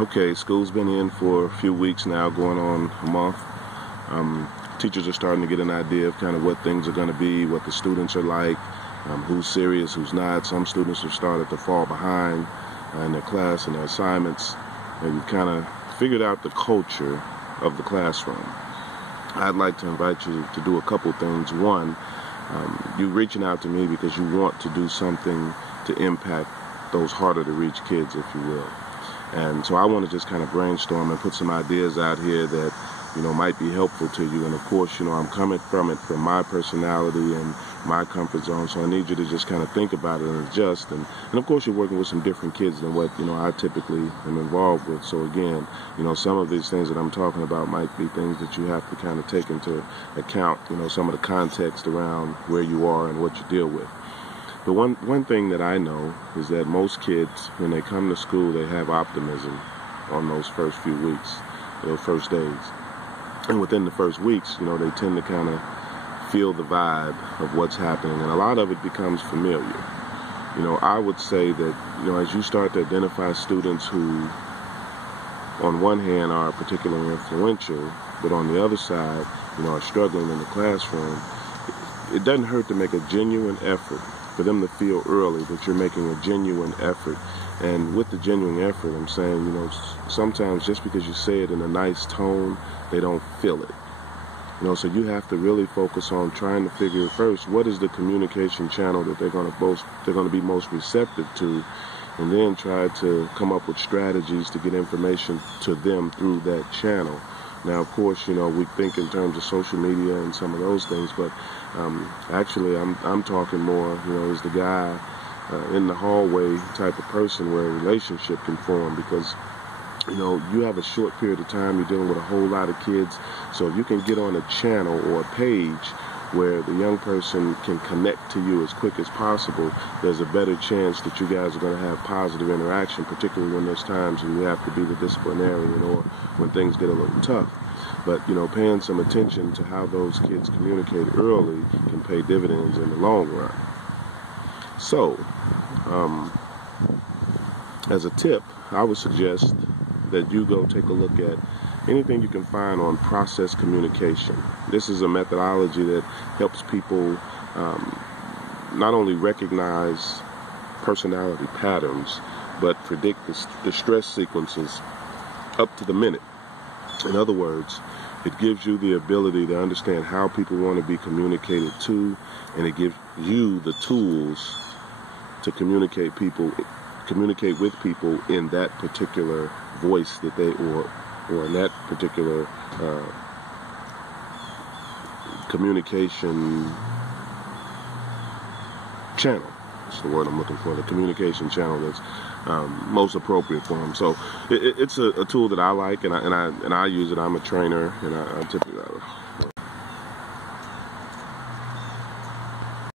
Okay, school's been in for a few weeks now, going on a month. Teachers are starting to get an idea of kind of what things are going to be, what the students are like, who's serious, who's not. Some students have started to fall behind in their class and their assignments, and we've kind of figured out the culture of the classroom. I'd like to invite you to do a couple things. One, you reaching out to me because you want to do something to impact those harder to reach kids, if you will. And so I want to just kind of brainstorm and put some ideas out here that, might be helpful to you. And of course, I'm coming from it from my personality and my comfort zone. So I need you to just kind of think about it and adjust. And of course, you're working with some different kids than what, I typically am involved with. So again, some of these things that I'm talking about might be things that you have to kind of take into account, some of the context around where you are and what you deal with. The one thing that I know is that most kids, when they come to school, they have optimism on those first few weeks, those first days. And within the first weeks, they tend to kind of feel the vibe of what's happening, and a lot of it becomes familiar. I would say that, as you start to identify students who, on one hand, are particularly influential, but on the other side, are struggling in the classroom, it doesn't hurt to make a genuine effort for them to feel early that you're making a genuine effort. And with the genuine effort, I'm saying, sometimes just because you say it in a nice tone, they don't feel it. So you have to really focus on trying to figure first, what is the communication channel that they're going to be most receptive to, and then try to come up with strategies to get information to them through that channel. Now, of course, we think in terms of social media and some of those things, but actually, I'm talking more, as the guy in the hallway type of person where a relationship can form, because you have a short period of time, you're dealing with a whole lot of kids. So if you can get on a channel or a page where the young person can connect to you as quick as possible, there's a better chance that you guys are going to have positive interaction, particularly when there's times when you have to be the disciplinarian or when things get a little tough. But, paying some attention to how those kids communicate early can pay dividends in the long run. So, as a tip, I would suggest that you go take a look at anything you can find on process communication. This is a methodology that helps people not only recognize personality patterns, but predict the stress sequences up to the minute. In other words, it gives you the ability to understand how people want to be communicated to, and it gives you the tools to communicate with people in that particular voice that they or in that particular communication channel. That's the word I'm looking for, the communication channel that's most appropriate for them. So it's a tool that I like, and I use it. I'm a trainer, and I typically